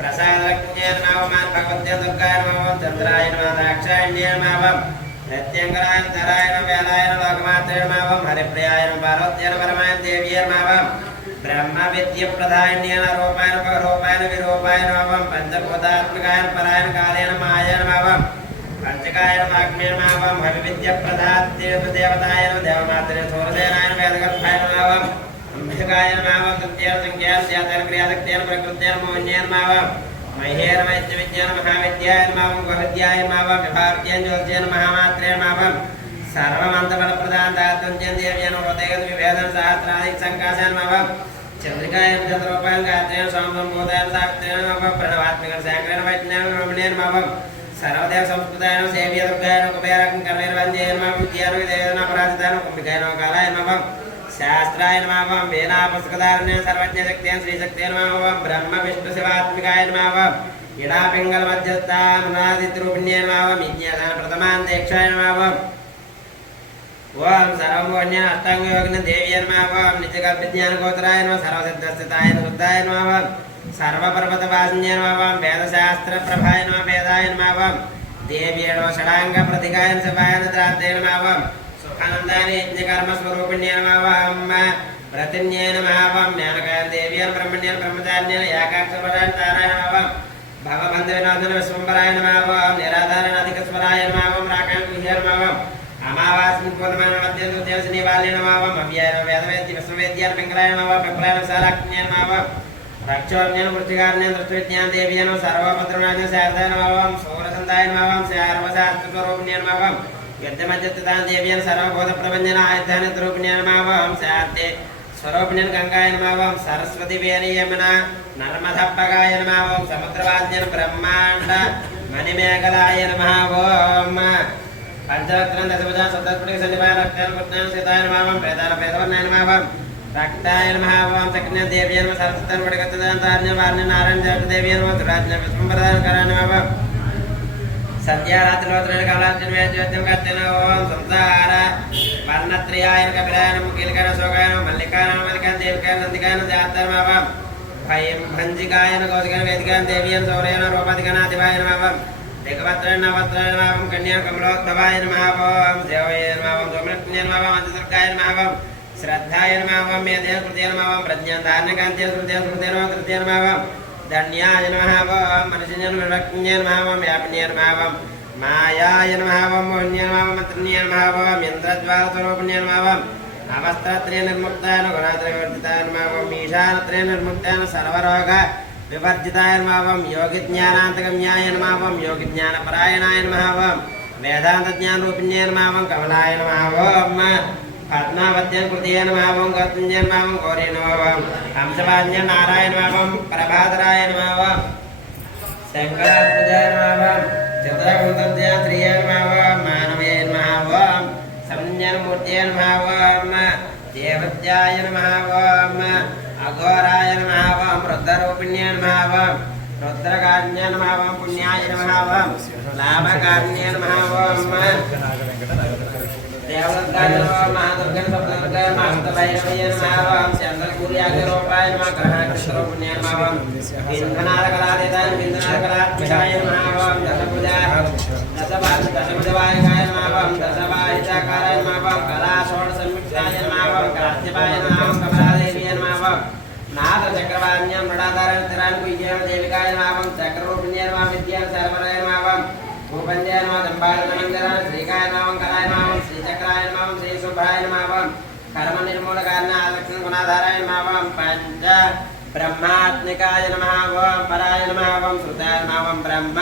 ప్రసాదలక్ష్మ్యే నమః భగవత్య దుర్గాయ నమః చంద్రాయ నమః దాక్షాయణ్యే నమః ప్రత్యంగరాయ తరాయణ వేలాయన లోకమాత్రే నమః హరిప్రియాయ నమః పరమాయ దేవ్యే నమః బ్రహ్మ విద్య ప్రధాన్యేన రూపాయన రూపాయన విరూపాయ నమః పంచభూతాత్మకాయన పరాయణ కాలేన మాయ నమః పంచకాయన వాగ్మేన దేవమాత్రే సూరసేనాయన వేదగర్భాయ మావం అంబికాయ సంఖ్యాన జాతర క్రియాదక్తేన ప్రకృత్యేన మోన్యేన మావం విజ్ఞాన మహావిద్యాయ మావం గవిద్యాయ మావం విభావ్యేన సర్వమంతబల ప్రధాన దాత్వం దేవ్యేన హృదయ వివేదన సహస్రాది సంకాశాన్ చంద్రికాయం చంద్రోపాయం గాత్రేణ సాక్తేన ప్రణవాత్మిక వైజ్ఞాన సర్వదేవ సంస్కృతాయన సేవ్య దుర్గాయన కుబేరకం కర్మేర వందేన విద్యాన విదేన పరాజితాన కుంభికాయన కాలాయ శాస్త్రాయ నమావం వేనా పుస్తకధారణ్య సర్వజ్ఞ శక్తేన శ్రీ బ్రహ్మ విష్ణు శివాత్మికాయ నమావం ఇడా పింగళ మధ్యస్థానునాదిద్రూపిణ్యే నమం. విజ్ఞాన ప్రథమాంతేక్షాయ నమావం ఓం సర్వోణ్య అష్టాంగయోగిన దేవ్య నమం. నిత్యకల్పిజ్ఞాన గోత్రాయ నమ. సర్వసిద్ధస్థితాయ వృద్ధాయ నమావం సర్వపర్వత వాసిన్య నమం. వేదశాస్త్ర ప్రభాయ నమ. వేదాయ నమావం దేవ్య షడాంగ ప్రతికాయ శివాయన ద్రాత్తయ నమం సుఖానందాని యజ్ఞకర్మ స్వరూపిణ్య నమం ప్రతిన్యే జ్ఞానకాయ దేవ్య బ్రహ్మణ్య బ్రహ్మచార్య ఏకాక్షరాయ తారాయ నమం వినోదన విశ్వంబరాయ నిరాధారణ రాకాయ అమావాస్మి పూర్ణమైన మధ్య తృతీయ వేదవేద్య పింగళాయ పింగళాయ రక్షోజ్ఞాన వృత్తికారణ్యం శారదాయ యుద్ధమధ్యతాన్ దేవ్యను సర్వబోధ ప్రపంచన ఆయుధాన రూపిణ్య శాంతి స్వరూపిణ్య గంగాయ నమం సరస్వతి వేణి యమున నర్మదప్పగాయ నమం బ్రహ్మాండ మణిమేఘలాయ నమం పంచరత్నం దశభుజ సతస్ఫుటిక సన్నిపాయ రక్తాన కృష్ణాన సీతాయ నమం పేదాల పేదవర్ణాయ నమం రక్తాయ నమః సకన్య దేవ్య నమ సరస్వతన్ వడగతదాంతార్య వార్య నారాయణ దేవత దేవ్య నమ దురాజ్ఞ విష్ణుప్రదాన కరాణ నమ సత్యారాత్రిలోత్రైన కమలార్జున వేద్యోద్యం కత్తిన ఓం సంసార. వర్ణత్రియాయ కపిలాయ నమ కీలకాయ శోకాయ మల్లికాయన మల్లికాయ నమ మల్లికాయ దేవికాయ భయం భంజికాయన నమ వేదికాయన దేవియన సౌరయన రూపాధికన నమ మావం. నమ దిగభద్రాయ మావం. నమ కన్యా కమలోద్భవాయ నమ ఓం దేవయ నమ ఓం సోమలక్ష్మ్య నమ ఓం అంతదుర్గాయ నమ ఓం శ్రద్ధాయ నమావం కాంతి కృతే నమావం కృతయన మావం. నమావం ధన్యాయ నమావం మనసిన్య విభక్న్య నమావం వ్యాపిన్య నమావం మాయాయ నమావం మోహన్య నమావం మంత్రిన్య నమావం ఇంద్రజ్వాల స్వరూపిణ్య నమావం అవస్థాత్రయ నిర్ముక్తాయ గుణాత్రయ వివర్జితాయ నమావం ఈశానత్రయ నిర్ముక్తాయ సర్వరోగ వివర్జితాయ యోగి జ్ఞానాంతగమ్యాయ నమావం యోగి జ్ఞానపరాయణాయ నమావం వేదాంత జ్ఞాన రూపిణ్య నమావం కమలాయ నమావం పద్మావత్యం కృతీయ నమావం గౌతమ్య నమావం గౌరీ నమావం హంసవాద్య నారాయణమావం ప్రభాతరాయణమావం అఘోరాయన్ జతగౌతంత్రియాన్మావం మానవయన్మావం సంజన్మూర్త్యన్మావం దేవత్యాయన్మావం అఘోరాయన్మావం పుణ్యాయన్ రుద్రకార్ణ్యన్మావం పుణ్యాయన్మావం లాభకార్ణ్యన్మావం కమలాదేవ్యాయ నమః నాద చక్రవాణ్యం మృడాధారాయ తిరానికి విజయాన దేవికాయ నమః చక్రరూపిణ్యాయ నమః విద్యాన సర్వరాయ నమః భూపంజయ నమ దంబాయ నమంగర శ్రీకాయ నమం కరాయ నమం శ్రీచక్రాయ నమం శ్రీ కర్మ నిర్మూలకారణ ఆలక్షణ గుణాధారాయ నమం పంచ బ్రహ్మాత్మికాయ నమావం ఓం పరాయ నమ శృతాయ నమ బ్రహ్మ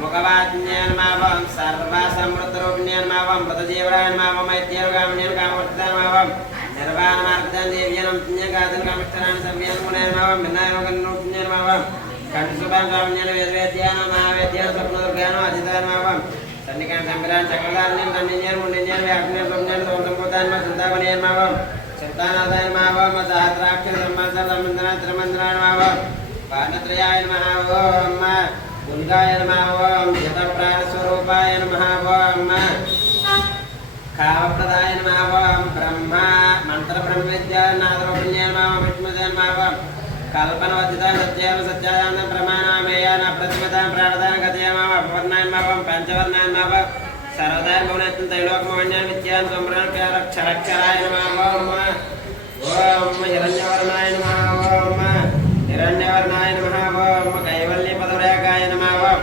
ముఖవాజ్ఞాయ నమ ఓం సర్వ సమృద్ధ రూపిణ్యాయ నమ ఓం మృతజీవరాయ నమ ఓం ఐత్యగామిణ్యం కామవర్తితాయ నమ ఓం నిర్వాణ మార్గదాన్ దేవ్యానం పుణ్యగాదన్ కామిష్టరాణ సవ్యాన్ గుణాయ నమ ఓం భిన్నాయ నమ పుణ్యాయ నమ ఓం కంఠసుభాన్ స్వామిజ్ఞాన వేదవేద్యాన మహావేద్యాన స్వప్నదుర్గానం అజితానమావం సన్నికాన్ సంబరాన్ చక్రదాన్యం దండింజన్ ముండింజన్ వ్యాప్యం స్వప్నాన్ సోమసంభూతాన్ మా చింతామణియన్ మావం చింతానాథాయన్ మావం మా సహస్రాక్షర సంబంధ సంబంధన త్రిమంత్రాన్ మావం పాఠత్రయాయ మహావం దుర్గాయ నమావం జతప్రాణస్వరూపాయ నమహావం కామప్రదాయ నమావం బ్రహ్మ మంత్ర బ్రహ్మ విద్యా నాదరూపిణ్య నమావం విష్ణుజయ నమావం కల్పనవద్ధిత సత్యాన సత్యాన ప్రమాణమేయాన ప్రతిమతాం ప్రాణదాన గతయమావ అపవర్ణాయ నమావం పంచవర్ణాయ నమావం సర్వదాయ భువనత్న త్రైలోకమన్యాన విద్యాన్ సంప్రాణ క్షరక్షరాయ నమావం ఓం హిరణ్యవర్ణాయ నమావం హిరణ్యవర్ణాయ నమావం కైవల్య పదవరేకాయ నమావం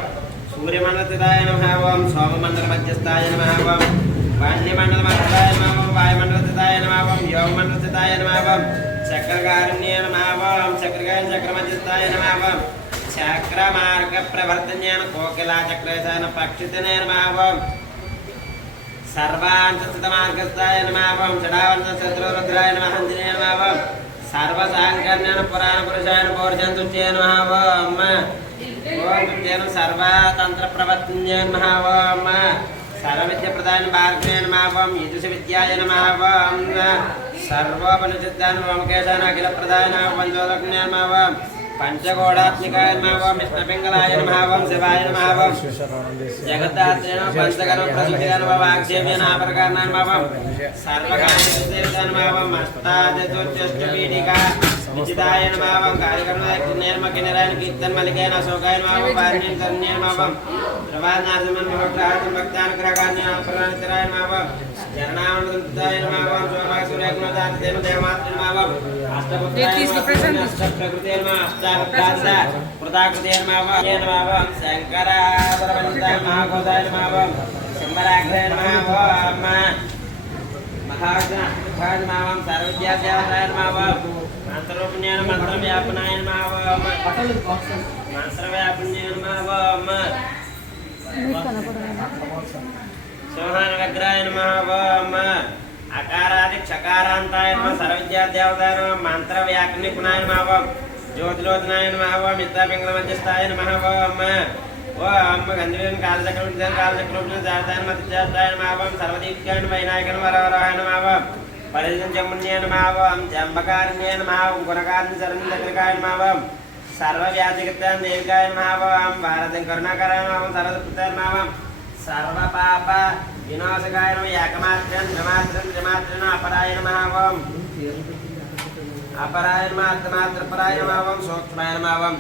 సూర్యమండలస్థితాయ ఓం సోమమండల మధ్యస్థాయ నమావం వాణ్యమండలమస్థితాయ నమావం వాయుమండలస్థితాయ నమావం యోగమండలస్థితాయ ఓం చక్రకారుణ్య నమావం చక్రకాయ చక్రమధ్యస్థాయ నమావం చక్రమార్గ ప్రవర్తన్యాన కోకిలా చక్రశాన పక్షితనే నమావం సర్వాంతమార్గస్థాయ నమావం షడావంత శత్రురుద్రాయ నమహంజనే నమావం సర్వసాంకర్ణ్యన పురాణ పురుషాయన పౌరుషంతుత్యే నమావం ఓం తుత్యేన సర్వతంత్ర ప్రవర్తన్యే నమావం సర్వవిద్య ప్రధాన భార్గవే నమావం యజుష విద్యాయ నమావం సర్వోపనిషిద్ధాన మమకేశాన అఖిల ప్రధాన పంచోదజ్ఞ నమావం పంచగోడాత్మికాయ నమావం విష్ణుపింగళాయ నమావం శివాయ నమావం జగత్తాత్రేణ పంచగరం ప్రసుతిగర్భ వాగ్దేవ్య నామరకారణమావం సర్వకార్యసిద్ధిర్ధనమావం అష్టాదశోత్యష్టపీఠికా నిచితాయ కినరాయణ కీర్తన్ మలికేన అశోకాయ భక్తానుగ్రహాన్ని అపరానితరాయ నమావం కృతాకృతే నమావం ఏ నమావం శంకరాపరవంతాయ మహాగోదాయ నమావం శంబరాగ్రయ నమావం సర్వవిద్యాదేవతాయ నమావం మంత్రరూపిణ్యాన అకారాది క్షకారాంతాయ నమ సర్వవిద్యాదేవతాయ నమ మంత్రవ్యాకనిపుణాయ నమావం జ్యోతిలోచనాయ నమావం మిత్రాపింగళ మధ్యస్థాయ నమావం ఓ అమ్మ గంధర్వన్ కాలచక్రం కాలచక్రం జాతాయ మధ్యజాతాయ నమావం సర్వదీప్యాన్ వైనాయకన్ వరవరాయ నమావం పరిజం జమున్యాయ నమావం జంబకారణ్యాయ నమావం గుణకారణ్య శరణ్ దగ్గరకాయ నమావం సర్వవ్యాధిగతాన్ దేవికాయ నమావం భారతం కరుణాకరాయ నమావం సర్వదుఃఖాయ నమావం సర్వపాప వినాశకాయ నమ ఏకమాత్రం త్రిమాత్రం త్రిమాత్రం అపరాయ నమావం అపరాయ మాత్రమాత్ర పరాయ నమావం సూక్ష్మాయ నమావం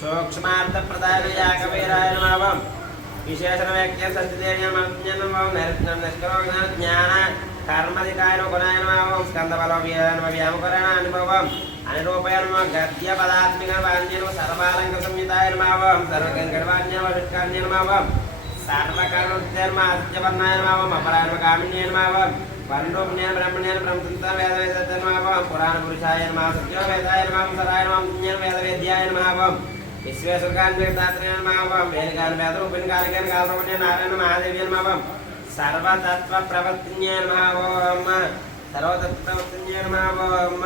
సూక్ష్మార్థ ప్రదాయ యాకవీరాయ నమావం విశేషణ వ్యాఖ్య సత్యదేవ్యం నిష్కరోగ జ్ఞాన కర్మధికాయ గుణాయ నమావం స్కందబల వ్యామకరణ అనుభవం అనురూపయ గద్య పదాత్మిక వాణ్యను సర్వాలంక సంహితాయ నమావం సర్వగంగడవాణ్య వషట్కాన్య నమావం సర్వకర్మ అత్యవర్ణాయ నమావం అపరాయణ కామిన్య నమావం వర్ణరూపిణ్యాన బ్రహ్మణ్యాన బ్రహ్మతంత వేద వేద నమావం పురాణ పురుషాయ నమా విశ్వేశ్వరకాన్ వేదాత్రేయ నమావం వేదగాన వేద రూపిణ కాలికాన నారాయణ నమావం సర్వతత్వ ప్రవర్తిన్య నమావం సర్వతత్వ ప్రవర్తిన్య నమావం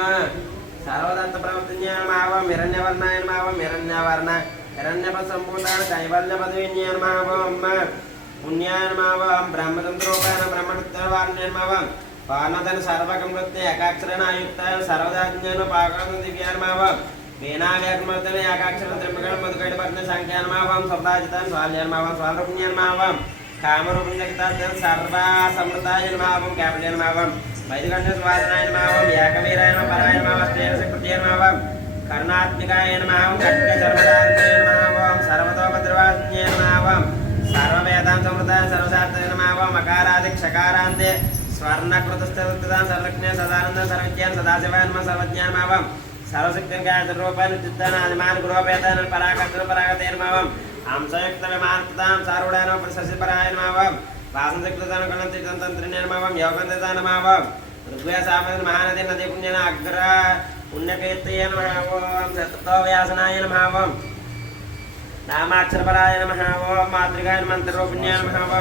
నమావం హిరణ్యవర్ణాయ నమావం హిరణ్యవర్ణ హిరణ్యప సంపూర్ణ కైవల్య పదవిన్య నమావం పుణ్యాయ నమావం పార్ణతన సర్వకం వృత్తే ఏకాక్షరణ ఆయుక్తాయ సర్వదాజ్ఞాన పాకం దివ్యాన్మావం వీణావ్యాకమర్తన ఏకాక్షరం త్రిమగణ మధుకటి పట్న సంఖ్యాన్మావం స్వర్దాజితాన్ స్వాల్యాన్మావం స్వాలపుణ్యాన్మావం కామరూపం జగతార్థం సర్వ సమృతాయన్మావం క్యాపిటల్మావం వైదికంఠ స్వాదనాయన్మావం ఏకవీరాయణ పరాయణమావం స్త్రీణ సకృత్యన్మావం కరుణాత్మికాయ నమావం ఖడ్గ సర్వదాంతయ నమావం సర్వతోపద్రవాజ్ఞాయ నమావం సర్వవేదాంత సమృతాయ సర్వశాస్త్ర నమావం అకారాది క్షకారాంతే స్వర్ణకృతస్థితాం సర్వజ్ఞ సదానంద సర్వజ్ఞాన్ సదాశివాన్మ సర్వజ్ఞానమావం సర్వశక్తిం గాయత్ర రూపాన్ని చిత్తాన ఆదిమాన గృహపేతాన పరాకర్తన పరాగతేర్మావం అంశయుక్త విమానతాం సారుడాన శశిపరాయనమావం వాసంశక్తాన గణంతి యోగంతితానమావం ఋగ్వే సామన మహానది నది పుణ్యన అగ్ర పుణ్యకీర్తయ నమావం శతతో వ్యాసనాయ నమావం నామాక్షరపరాయ నమ ఓం మంత్రరూపిణ్యాయ నమ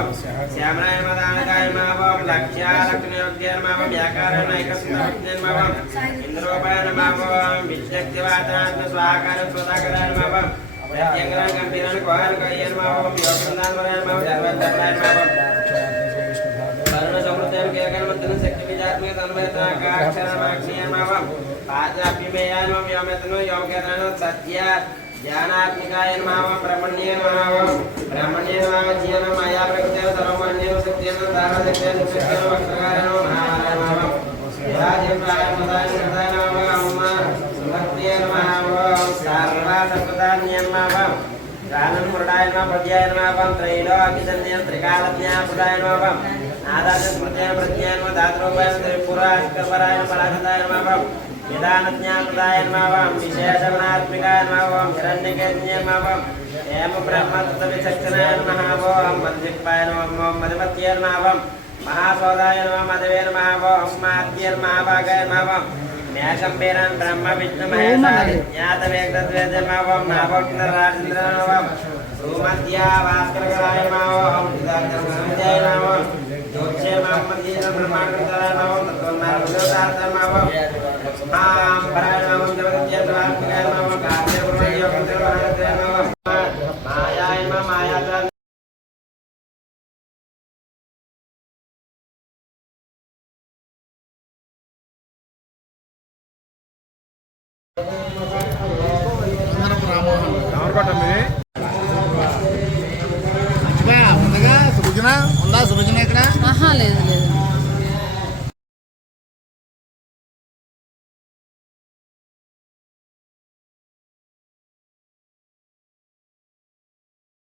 శ్యామరాయ మదానకాయ నమ లక్ష్యాలక్ష్మయోగ్యాయ నమ ఓం వ్యాకారాయ నైకస్య నమ ఇంద్రోపాయ నమ ఓం విద్యక్తివాచనాత్మ స్వాహకార స్వదాకరాయ నమ ఓం ప్రత్యంగరాన్ని గంభీరాన్ని కరుణ సమృద్ధి శక్తి మావం పాదాభ్యమేయాన్ మాం యోమేతను యోగేతను సత్య జ్ఞానాత్మికాయ మావం బ్రహ్మణ్యే మావం బ్రహ్మణ్యే మావ జీవన మాయా ప్రకృతేన సర్వమన్యేన శక్తేన ధారణ శక్తేన వక్రకారేణ మహారాయ మావం రాజప్రాయ మదాయ మృడాయ పద్యాయ నమః నమః నమః త్రిపురాష్కపరాయ పరాగతాయ నమః నిదాన జ్ఞాపదాయ నమః విశేషణాత్మికాయ నమః హిరణ్యకేజ్ఞాయ నమః హేమ బ్రహ్మతత్వ విచక్షణాయ నమః ఓం మధ్విక్పాయ నమః ఓం మధుమత్యాయ నమః మహాసోదాయ నమః మధవే నమః ఓం మాత్యాయ మహాభాగాయ నమః మేషం పేరాన్ బ్రహ్మ విష్ణు మహేశాది జ్ఞాత వేదద్వేదమావం నాభోక్తరాజేంద్రమావం భూమధ్యా భాస్కరకరాయ మావం సంజయ నామం జ్యోతిషే మహమ్మదీన బ్రహ్మాండరాయ మావం తత్వన్నారమావం ఆం ఉందా సృజన ఇక్కడ లేదు లేదు.